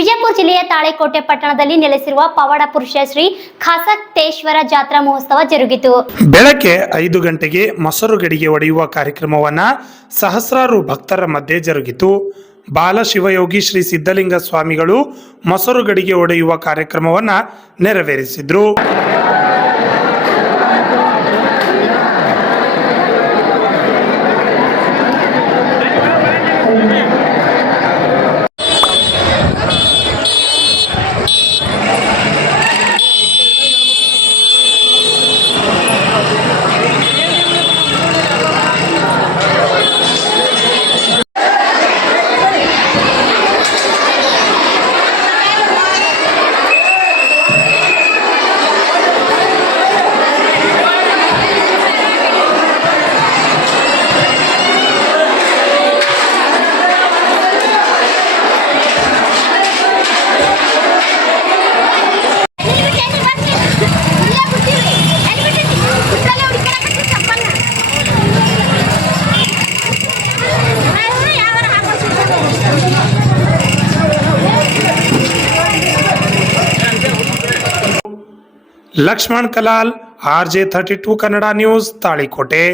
ವಿಜಯಪುರ ಜಿಲ್ಲೆಯ ತಾಳೆಕೋಟೆ ಪಟ್ಟಣದಲ್ಲಿ ನೆಲೆಸಿರುವ ಪವಾಡ ಪುರುಷ ಶ್ರೀ ಖಾಸಕ್ತೇಶ್ವರ ಜಾತ್ರಾ ಮಹೋತ್ಸವ ಜರುಗಿತು. ಬೆಳಗ್ಗೆ 5 ಗಂಟೆಗೆ ಮೊಸರು ಗಡಿಗೆ ಒಡೆಯುವ ಕಾರ್ಯಕ್ರಮವನ್ನ ಸಹಸ್ರಾರು ಭಕ್ತರ ಮಧ್ಯೆ ಜರುಗಿತು. ಬಾಲಶಿವಯೋಗಿ ಶ್ರೀ ಸಿದ್ಧಲಿಂಗ ಸ್ವಾಮಿಗಳು ಮೊಸರು ಗಡಿಗೆ ಒಡೆಯುವ ಕಾರ್ಯಕ್ರಮವನ್ನ ನೆರವೇರಿಸಿದ್ರು. Lakshman Kalal, RJ32 Kannada news, Talikote.